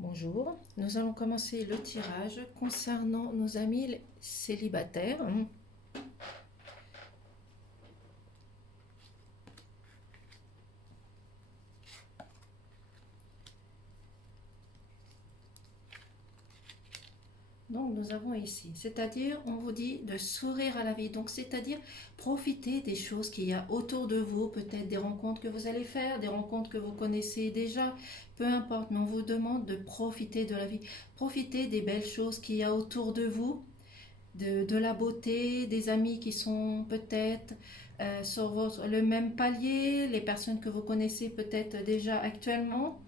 Bonjour, nous allons commencer le tirage concernant nos amis célibataires. Donc nous avons ici, c'est-à-dire on vous dit de sourire à la vie, donc c'est-à-dire profiter des choses qu'il y a autour de vous, peut-être des rencontres que vous allez faire, des rencontres que vous connaissez déjà, peu importe, mais on vous demande de profiter de la vie, profiter des belles choses qu'il y a autour de vous, de la beauté, des amis qui sont peut-être sur le même palier, les personnes que vous connaissez peut-être déjà actuellement,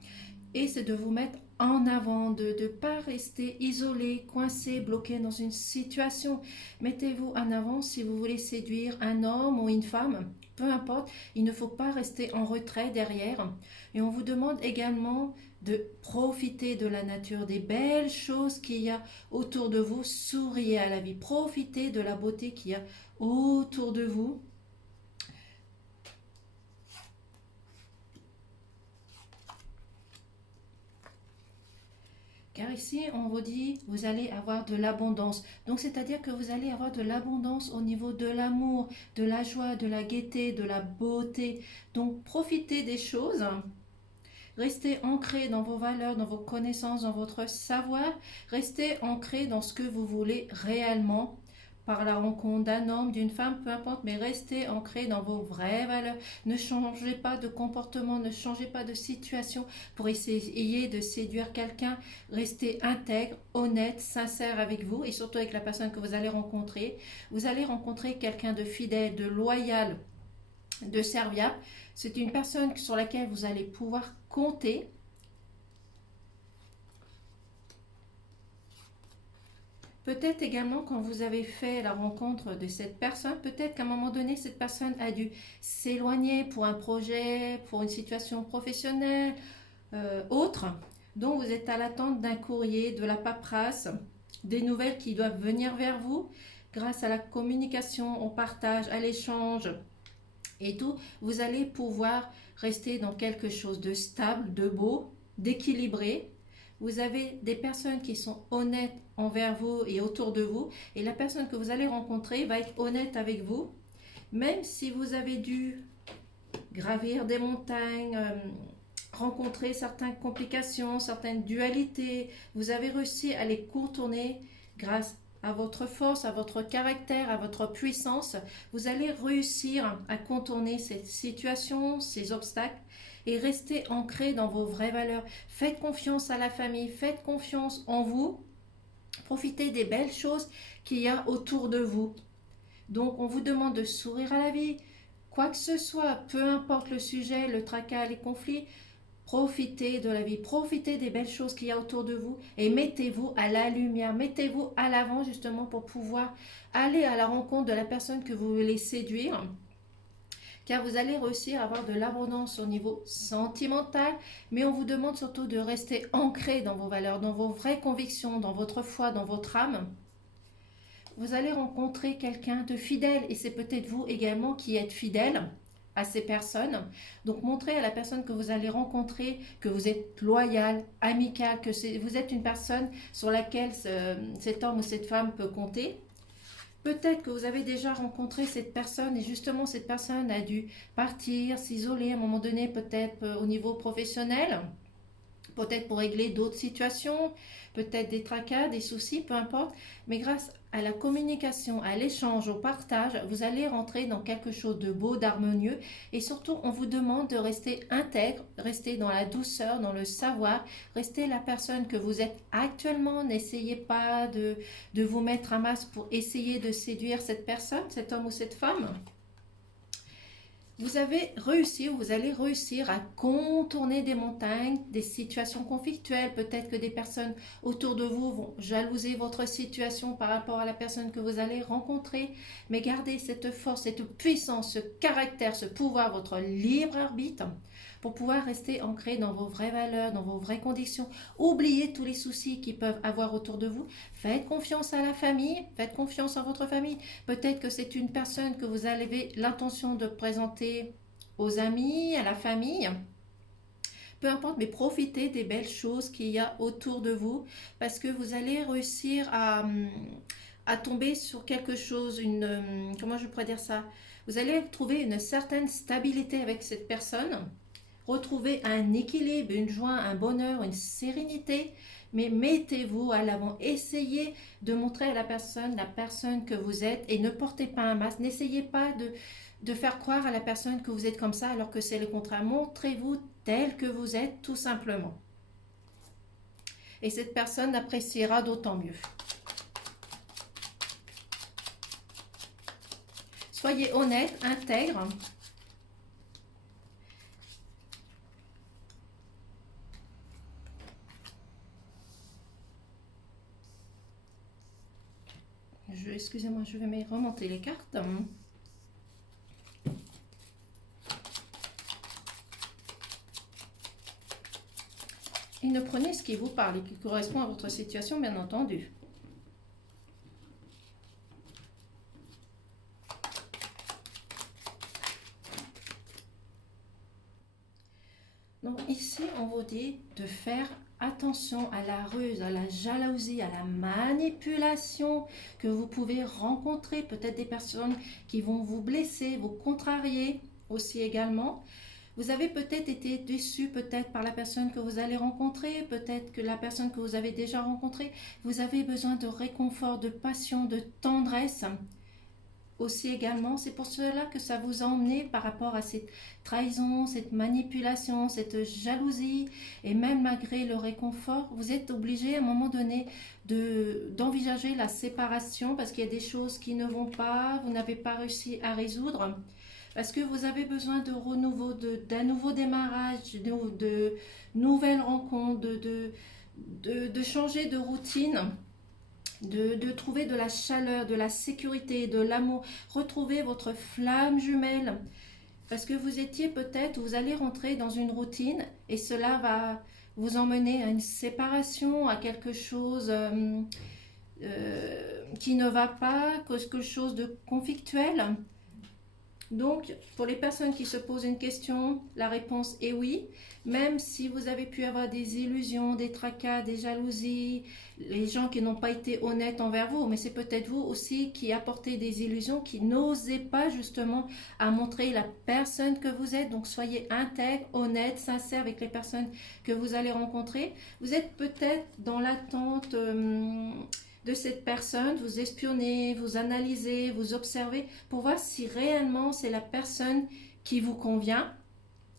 et c'est de vous mettre en avant, de ne pas rester isolé, coincé, bloqué dans une situation. Mettez-vous en avant si vous voulez séduire un homme ou une femme, peu importe, il ne faut pas rester en retrait derrière. Et on vous demande également de profiter de la nature, des belles choses qu'il y a autour de vous, souriez à la vie, profitez de la beauté qu'il y a autour de vous. Car ici, on vous dit, vous allez avoir de l'abondance. Donc, c'est-à-dire que vous allez avoir de l'abondance au niveau de l'amour, de la joie, de la gaieté, de la beauté. Donc, profitez des choses. Restez ancré dans vos valeurs, dans vos connaissances, dans votre savoir. Restez ancré dans ce que vous voulez réellement par la rencontre d'un homme, d'une femme, peu importe, mais restez ancré dans vos vraies valeurs. Ne changez pas de comportement, ne changez pas de situation pour essayer de séduire quelqu'un. Restez intègre, honnête, sincère avec vous et surtout avec la personne que vous allez rencontrer. Vous allez rencontrer quelqu'un de fidèle, de loyal, de serviable. C'est une personne sur laquelle vous allez pouvoir compter. Peut-être également quand vous avez fait la rencontre de cette personne, peut-être qu'à un moment donné, cette personne a dû s'éloigner pour un projet, pour une situation professionnelle, autre. Donc vous êtes à l'attente d'un courrier, de la paperasse, des nouvelles qui doivent venir vers vous grâce à la communication, au partage, à l'échange et tout. Vous allez pouvoir rester dans quelque chose de stable, de beau, d'équilibré. Vous avez des personnes qui sont honnêtes envers vous et autour de vous. Et la personne que vous allez rencontrer va être honnête avec vous. Même si vous avez dû gravir des montagnes, rencontrer certaines complications, certaines dualités, vous avez réussi à les contourner grâce à votre force, à votre caractère, à votre puissance. Vous allez réussir à contourner cette situation, ces obstacles et rester ancré dans vos vraies valeurs. Faites confiance à la famille, faites confiance en vous. Profitez des belles choses qu'il y a autour de vous. Donc, on vous demande de sourire à la vie. Quoi que ce soit, peu importe le sujet, le tracas, les conflits, profitez de la vie, profitez des belles choses qu'il y a autour de vous et mettez-vous à la lumière, mettez-vous à l'avant justement pour pouvoir aller à la rencontre de la personne que vous voulez séduire. Car vous allez réussir à avoir de l'abondance au niveau sentimental, mais on vous demande surtout de rester ancré dans vos valeurs, dans vos vraies convictions, dans votre foi, dans votre âme. Vous allez rencontrer quelqu'un de fidèle et c'est peut-être vous également qui êtes fidèle à ces personnes. Donc montrez à la personne que vous allez rencontrer que vous êtes loyal, amical, que vous êtes une personne sur laquelle cet homme ou cette femme peut compter. Peut-être que vous avez déjà rencontré cette personne et justement cette personne a dû partir, s'isoler à un moment donné, peut-être au niveau professionnel, peut-être pour régler d'autres situations, peut-être des tracas, des soucis, peu importe. Mais grâce à la communication, à l'échange, au partage, vous allez rentrer dans quelque chose de beau, d'harmonieux. Et surtout, on vous demande de rester intègre, rester dans la douceur, dans le savoir, rester la personne que vous êtes actuellement. N'essayez pas de vous mettre à masse pour essayer de séduire cette personne, cet homme ou cette femme. Vous avez réussi, vous allez réussir à contourner des montagnes, des situations conflictuelles. Peut-être que des personnes autour de vous vont jalouser votre situation par rapport à la personne que vous allez rencontrer. Mais gardez cette force, cette puissance, ce caractère, ce pouvoir, votre libre arbitre pour pouvoir rester ancré dans vos vraies valeurs, dans vos vraies conditions. Oubliez tous les soucis qui peuvent avoir autour de vous. Faites confiance à la famille, faites confiance en votre famille. Peut-être que c'est une personne que vous avez l'intention de présenter aux amis, à la famille. peu importe, mais profitez des belles choses qu'il y a autour de vous parce que vous allez réussir à tomber sur quelque chose, comment je pourrais dire ça? Vous allez trouver une certaine stabilité avec cette personne, retrouver un équilibre, une joie, un bonheur, une sérénité, mais mettez-vous à l'avant, essayez de montrer à la personne que vous êtes et ne portez pas un masque, n'essayez pas de faire croire à la personne que vous êtes comme ça alors que c'est le contraire, montrez-vous tel que vous êtes tout simplement. Et cette personne appréciera d'autant mieux. Soyez honnête, intègre. Excusez-moi, je vais remonter les cartes. Et ne prenez ce qui vous parle et qui correspond à votre situation, bien entendu. Donc ici, on vous dit de faire attention à la ruse, à la jalousie, à la manipulation que vous pouvez rencontrer. Peut-être des personnes qui vont vous blesser, vous contrarier aussi également. Vous avez peut-être été déçu peut-être par la personne que vous allez rencontrer, peut-être que la personne que vous avez déjà rencontrée. Vous avez besoin de réconfort, de passion, de tendresse aussi également. C'est pour cela que ça vous a emmené par rapport à cette trahison, cette manipulation, cette jalousie. Et même malgré le réconfort, vous êtes obligé à un moment donné d'envisager la séparation parce qu'il y a des choses qui ne vont pas, vous n'avez pas réussi à résoudre. Parce que vous avez besoin de renouveau, d'un nouveau démarrage, de nouvelles rencontres, de changer de routine, de trouver de la chaleur, de la sécurité, de l'amour, retrouver votre flamme jumelle. Parce que vous étiez peut-être, vous allez rentrer dans une routine et cela va vous emmener à une séparation, à quelque chose qui ne va pas, quelque chose de conflictuel. Donc, pour les personnes qui se posent une question, la réponse est oui. Même si vous avez pu avoir des illusions, des tracas, des jalousies, les gens qui n'ont pas été honnêtes envers vous, mais c'est peut-être vous aussi qui apportez des illusions, qui n'osez pas justement à montrer la personne que vous êtes. Donc, soyez intègre, honnête, sincère avec les personnes que vous allez rencontrer. Vous êtes peut-être dans l'attente de cette personne, vous espionnez, vous analysez, vous observez pour voir si réellement c'est la personne qui vous convient.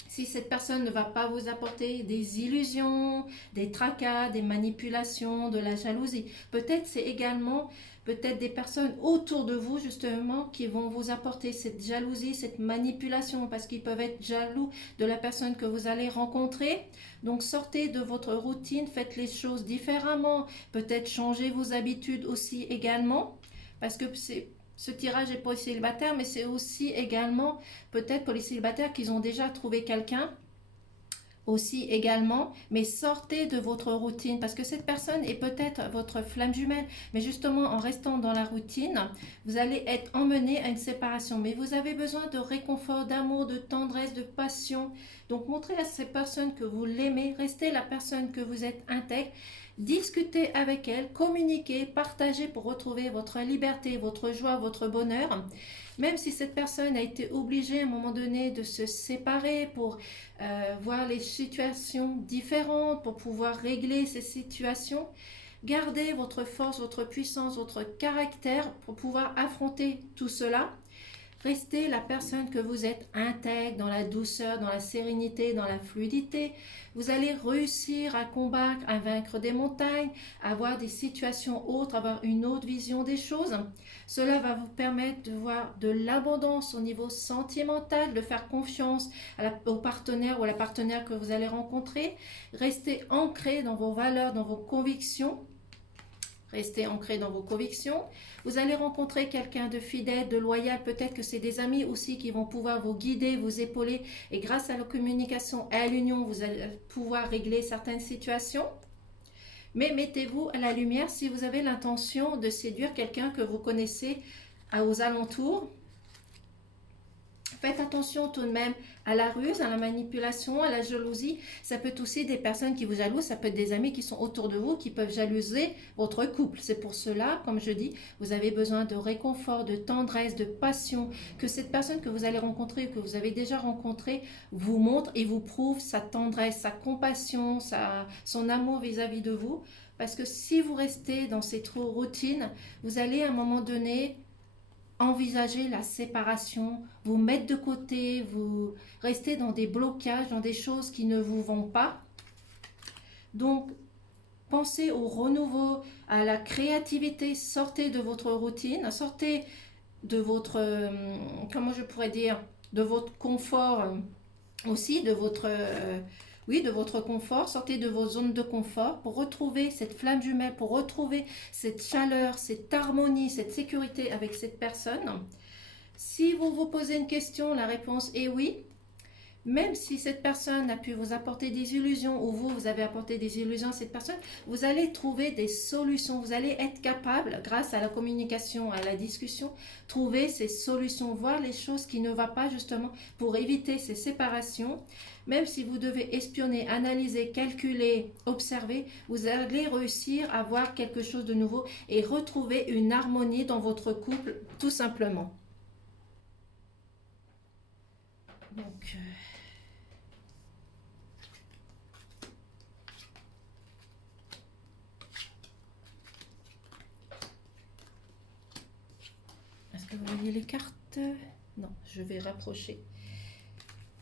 Si cette personne ne va pas vous apporter des illusions, des tracas, des manipulations, de la jalousie. Peut-être c'est également peut-être des personnes autour de vous justement qui vont vous apporter cette jalousie, cette manipulation parce qu'ils peuvent être jaloux de la personne que vous allez rencontrer. Donc sortez de votre routine, faites les choses différemment, peut-être changez vos habitudes aussi également parce que ce tirage est pour les célibataires, mais c'est aussi également peut-être pour les célibataires qui ont déjà trouvé quelqu'un aussi également, mais sortez de votre routine parce que cette personne est peut-être votre flamme jumelle, mais justement en restant dans la routine, vous allez être emmené à une séparation, mais vous avez besoin de réconfort, d'amour, de tendresse, de passion. Donc montrez à ces personnes que vous l'aimez, restez la personne que vous êtes intègre, discutez avec elle, communiquez, partagez pour retrouver votre liberté, votre joie, votre bonheur. Même si cette personne a été obligée à un moment donné de se séparer pour voir les situations différentes, pour pouvoir régler ces situations, gardez votre force, votre puissance, votre caractère pour pouvoir affronter tout cela. Restez la personne que vous êtes, intègre, dans la douceur, dans la sérénité, dans la fluidité. Vous allez réussir à combattre, à vaincre des montagnes, à avoir des situations autres, avoir une autre vision des choses. Cela va vous permettre de voir de l'abondance au niveau sentimental, de faire confiance au partenaire ou à la partenaire que vous allez rencontrer. Restez ancré dans vos valeurs, dans vos convictions. Restez ancré dans vos convictions. Vous allez rencontrer quelqu'un de fidèle, de loyal. Peut-être que c'est des amis aussi qui vont pouvoir vous guider, vous épauler. Et grâce à la communication et à l'union, vous allez pouvoir régler certaines situations. Mais mettez-vous à la lumière si vous avez l'intention de séduire quelqu'un que vous connaissez aux alentours. Faites attention tout de même à la ruse, à la manipulation, à la jalousie. Ça peut être aussi des personnes qui vous jalousent, ça peut être des amis qui sont autour de vous qui peuvent jalouser votre couple. C'est pour cela, comme je dis, vous avez besoin de réconfort, de tendresse, de passion, que cette personne que vous allez rencontrer ou que vous avez déjà rencontrée vous montre et vous prouve sa tendresse, sa compassion, son amour vis-à-vis de vous. Parce que si vous restez dans cette routine, vous allez à un moment donné envisager la séparation, vous mettre de côté, vous restez dans des blocages, dans des choses qui ne vous vont pas. Donc, pensez au renouveau, à la créativité, sortez de votre routine, sortez de votre, comment je pourrais dire, de votre confort aussi, de votre, oui, de votre confort, sortez de vos zones de confort pour retrouver cette flamme jumelle, pour retrouver cette chaleur, cette harmonie, cette sécurité avec cette personne. Si vous vous posez une question, la réponse est oui. Même si cette personne a pu vous apporter des illusions ou vous avez apporté des illusions à cette personne, vous allez trouver des solutions. Vous allez être capable, grâce à la communication, à la discussion, trouver ces solutions, voir les choses qui ne vont pas justement pour éviter ces séparations. Même si vous devez espionner, analyser, calculer, observer, vous allez réussir à voir quelque chose de nouveau et retrouver une harmonie dans votre couple, tout simplement. Donc... est-ce que vous voyez les cartes? Non, je vais rapprocher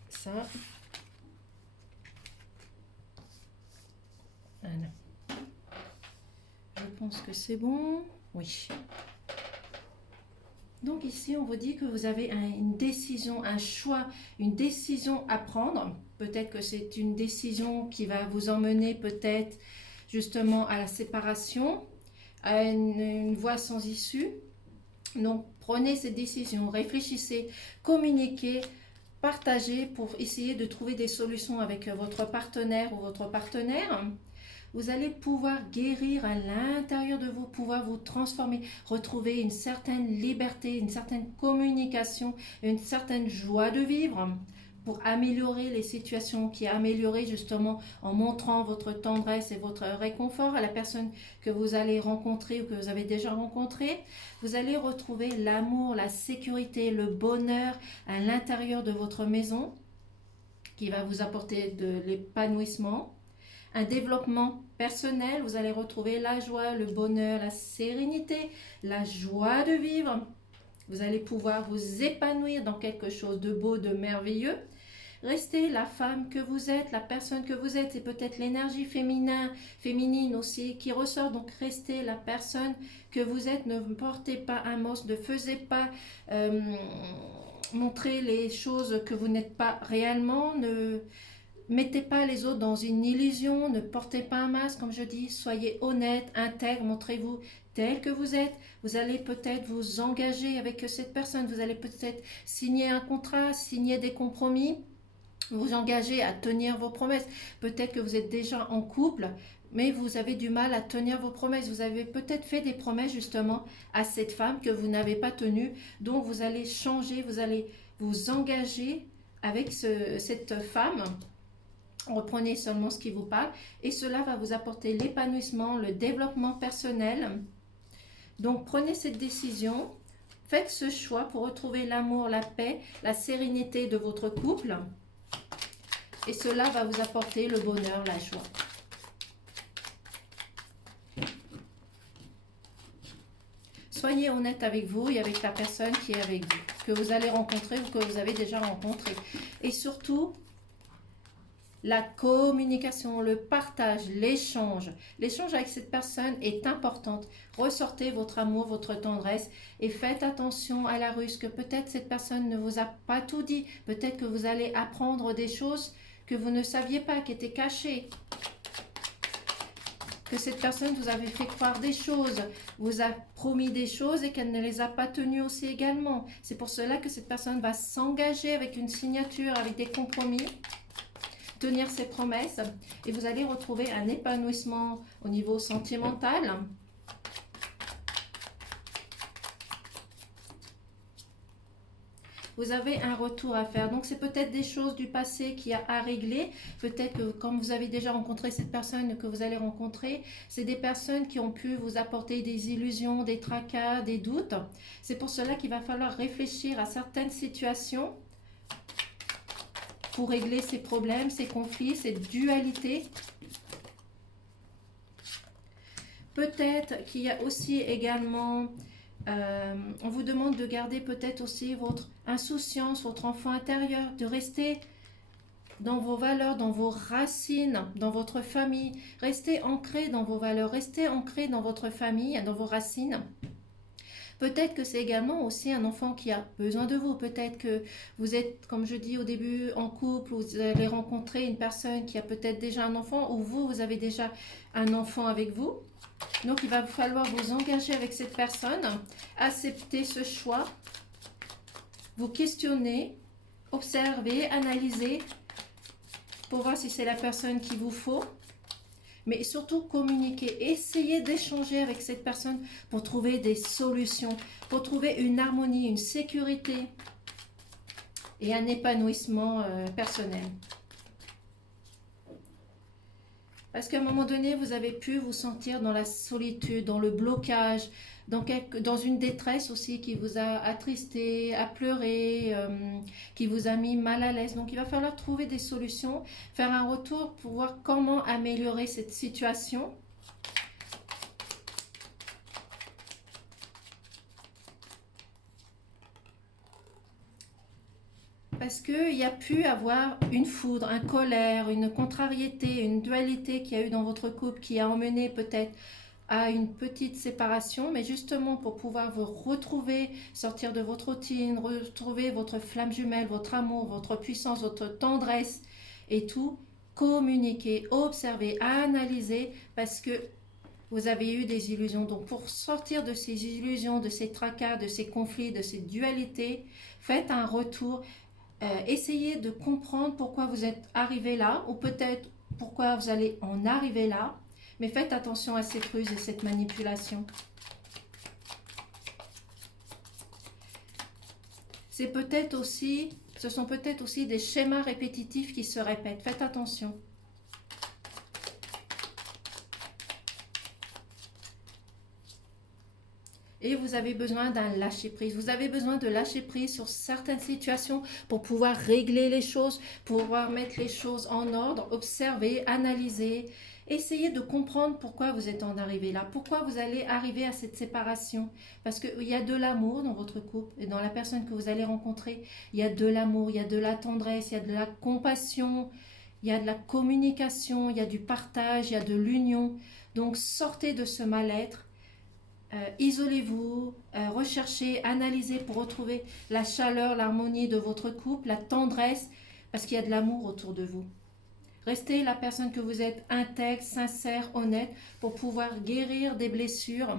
ça. Voilà. Je pense que c'est bon. Oui. Donc ici, on vous dit que vous avez une décision, un choix, une décision à prendre. Peut-être que c'est une décision qui va vous emmener peut-être justement à la séparation, à une voie sans issue. Donc, prenez cette décision, réfléchissez, communiquez, partagez pour essayer de trouver des solutions avec votre partenaire ou votre partenaire. Vous allez pouvoir guérir à l'intérieur de vous, pouvoir vous transformer, retrouver une certaine liberté, une certaine communication, une certaine joie de vivre pour améliorer les situations, qui est améliorée justement en montrant votre tendresse et votre réconfort à la personne que vous allez rencontrer ou que vous avez déjà rencontré. Vous allez retrouver l'amour, la sécurité, le bonheur à l'intérieur de votre maison qui va vous apporter de l'épanouissement. Un développement personnel, vous allez retrouver la joie, le bonheur, la sérénité, la joie de vivre. Vous allez pouvoir vous épanouir dans quelque chose de beau, de merveilleux. Restez la femme que vous êtes, la personne que vous êtes. C'est peut-être l'énergie féminine aussi qui ressort. Donc restez la personne que vous êtes. Ne portez pas un masque, ne faisez pas montrer les choses que vous n'êtes pas réellement. Ne mettez pas les autres dans une illusion, ne portez pas un masque, comme je dis, soyez honnête, intègre, montrez-vous tel que vous êtes. Vous allez peut-être vous engager avec cette personne, vous allez peut-être signer un contrat, signer des compromis, vous engager à tenir vos promesses. Peut-être que vous êtes déjà en couple, mais vous avez du mal à tenir vos promesses. Vous avez peut-être fait des promesses justement à cette femme que vous n'avez pas tenues, donc vous allez changer, vous allez vous engager avec cette femme. Reprenez seulement ce qui vous parle et cela va vous apporter l'épanouissement, le développement personnel. Donc prenez cette décision, faites ce choix pour retrouver l'amour, la paix, la sérénité de votre couple et cela va vous apporter le bonheur, la joie. Soyez honnête avec vous et avec la personne qui est avec vous, que vous allez rencontrer ou que vous avez déjà rencontré. Et surtout, la communication, le partage, l'échange. L'échange avec cette personne est importante. Ressortez votre amour, votre tendresse et faites attention à la ruse, que peut-être cette personne ne vous a pas tout dit. Peut-être que vous allez apprendre des choses que vous ne saviez pas, qui étaient cachées. Que cette personne vous avait fait croire des choses, vous a promis des choses et qu'elle ne les a pas tenues aussi également. C'est pour cela que cette personne va s'engager avec une signature, avec des compromis, tenir ses promesses et vous allez retrouver un épanouissement au niveau sentimental. vous avez un retour à faire. Donc, c'est peut-être des choses du passé qui a à régler. Peut-être que comme vous avez déjà rencontré cette personne que vous allez rencontrer, c'est des personnes qui ont pu vous apporter des illusions, des tracas, des doutes. C'est pour cela qu'il va falloir réfléchir à certaines situations pour régler ces problèmes, ces conflits, ces dualités. Peut-être qu'il y a aussi également, on vous demande de garder peut-être aussi votre insouciance, votre enfant intérieur, de rester dans vos valeurs, dans vos racines, dans votre famille. Restez ancré dans vos valeurs, restez ancré dans votre famille, dans vos racines. Peut-être que c'est également aussi un enfant qui a besoin de vous. Peut-être que vous êtes, comme je dis au début, en couple, vous allez rencontrer une personne qui a peut-être déjà un enfant ou vous avez déjà un enfant avec vous. Donc, il va falloir vous engager avec cette personne, accepter ce choix, vous questionner, observer, analyser pour voir si c'est la personne qu'il vous faut. Mais surtout communiquer, essayez d'échanger avec cette personne pour trouver des solutions, pour trouver une harmonie, une sécurité et un épanouissement personnel. Parce qu'à un moment donné, vous avez pu vous sentir dans la solitude, dans le blocage, dans une détresse aussi qui vous a attristé, à pleurer, qui vous a mis mal à l'aise. Donc il va falloir trouver des solutions, faire un retour pour voir comment améliorer cette situation. Parce qu'il y a pu avoir une foudre, une colère, une contrariété, une dualité qu'il y a eu dans votre couple qui a emmené peut-être à une petite séparation, mais justement pour pouvoir vous retrouver, sortir de votre routine, retrouver votre flamme jumelle, votre amour, votre puissance, votre tendresse et tout, communiquer, observer, analyser, parce que vous avez eu des illusions. Donc pour sortir de ces illusions, de ces tracas, de ces conflits, de ces dualités, faites un retour. Essayez de comprendre pourquoi vous êtes arrivé là, ou peut-être pourquoi vous allez en arriver là. Mais faites attention à cette ruse et cette manipulation. Ce sont peut-être aussi des schémas répétitifs qui se répètent. Faites attention. Et vous avez besoin d'un lâcher-prise. Vous avez besoin de lâcher prise sur certaines situations pour pouvoir régler les choses, pour pouvoir mettre les choses en ordre, observer, analyser. Essayez de comprendre pourquoi vous êtes en arrivé là, pourquoi vous allez arriver à cette séparation. Parce qu'il y a de l'amour dans votre couple et dans la personne que vous allez rencontrer. Il y a de l'amour, il y a de la tendresse, il y a de la compassion, il y a de la communication, il y a du partage, il y a de l'union. Donc sortez de ce mal-être. Isolez-vous, recherchez, analysez pour retrouver la chaleur, l'harmonie de votre couple, la tendresse, parce qu'il y a de l'amour autour de vous. Restez la personne que vous êtes, intègre, sincère, honnête, pour pouvoir guérir des blessures,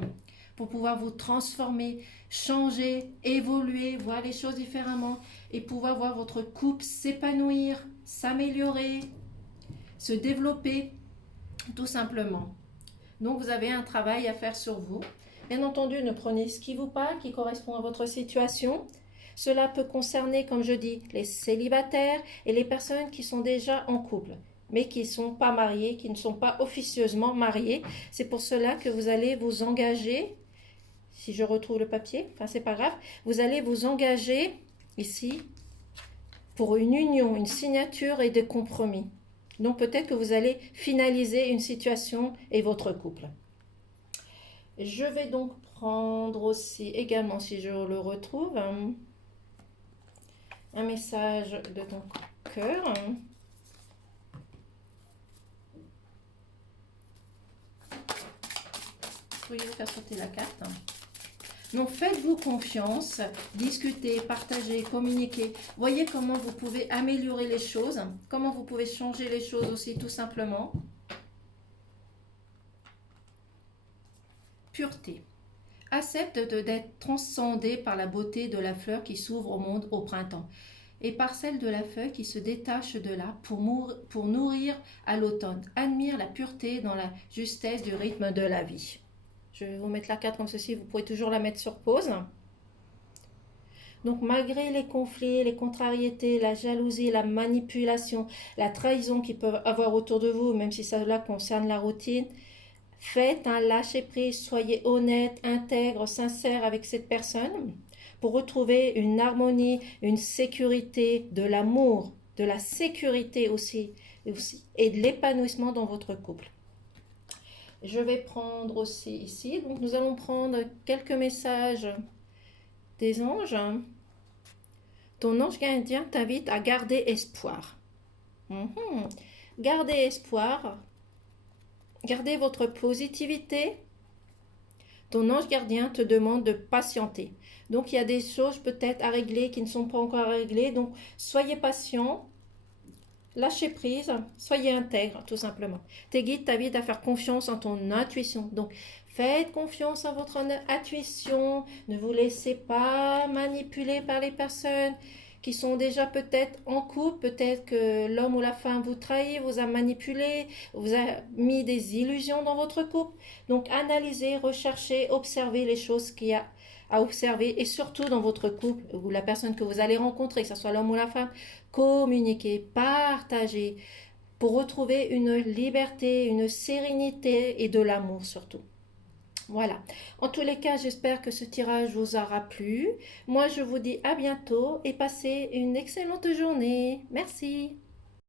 pour pouvoir vous transformer, changer, évoluer, voir les choses différemment et pouvoir voir votre couple s'épanouir, s'améliorer, se développer, tout simplement. Donc vous avez un travail à faire sur vous. Bien entendu, ne prenez ce qui vous parle, qui correspond à votre situation. Cela peut concerner, comme je dis, les célibataires et les personnes qui sont déjà en couple, mais qui ne sont pas mariées, qui ne sont pas officieusement mariées. C'est pour cela que vous allez vous engager, si je retrouve le papier, enfin c'est pas grave, vous allez vous engager ici pour une union, une signature et des compromis. Donc peut-être que vous allez finaliser une situation et votre couple. Je vais donc prendre aussi également, si je le retrouve, un message de ton cœur. Pourriez-vous faire sauter la carte? Donc faites-vous confiance, discutez, partagez, communiquez. Voyez comment vous pouvez améliorer les choses, comment vous pouvez changer les choses aussi tout simplement. Pureté. Accepte d'être transcendé par la beauté de la fleur qui s'ouvre au monde au printemps et par celle de la feuille qui se détache de là pour nourrir à l'automne. Admire la pureté dans la justesse du rythme de la vie. Je vais vous mettre la carte comme ceci, vous pourrez toujours la mettre sur pause. Donc malgré les conflits, les contrariétés, la jalousie, la manipulation, la trahison qu'ils peuvent avoir autour de vous, même si cela concerne la routine, faites un lâcher-prise, soyez honnête, intègre, sincère avec cette personne pour retrouver une harmonie, une sécurité, de l'amour, de la sécurité aussi, et de l'épanouissement dans votre couple. Je vais prendre aussi ici, donc nous allons prendre quelques messages des anges. Ton ange gardien t'invite à garder espoir. Mhm. Gardez espoir, gardez votre positivité. Ton ange gardien te demande de patienter. Donc il y a des choses peut-être à régler qui ne sont pas encore réglées. Donc soyez patient, lâchez prise, soyez intègre tout simplement. Tes guides t'invitent à faire confiance en ton intuition. Donc faites confiance à votre intuition. Ne vous laissez pas manipuler par les personnes qui sont déjà peut-être en couple, peut-être que l'homme ou la femme vous trahit, vous a manipulé, vous a mis des illusions dans votre couple. Donc analysez, recherchez, observez les choses qu'il y a à observer et surtout dans votre couple ou la personne que vous allez rencontrer, que ce soit l'homme ou la femme, communiquez, partagez pour retrouver une liberté, une sérénité et de l'amour surtout. Voilà. En tous les cas, j'espère que ce tirage vous aura plu. Moi, je vous dis à bientôt et passez une excellente journée. Merci.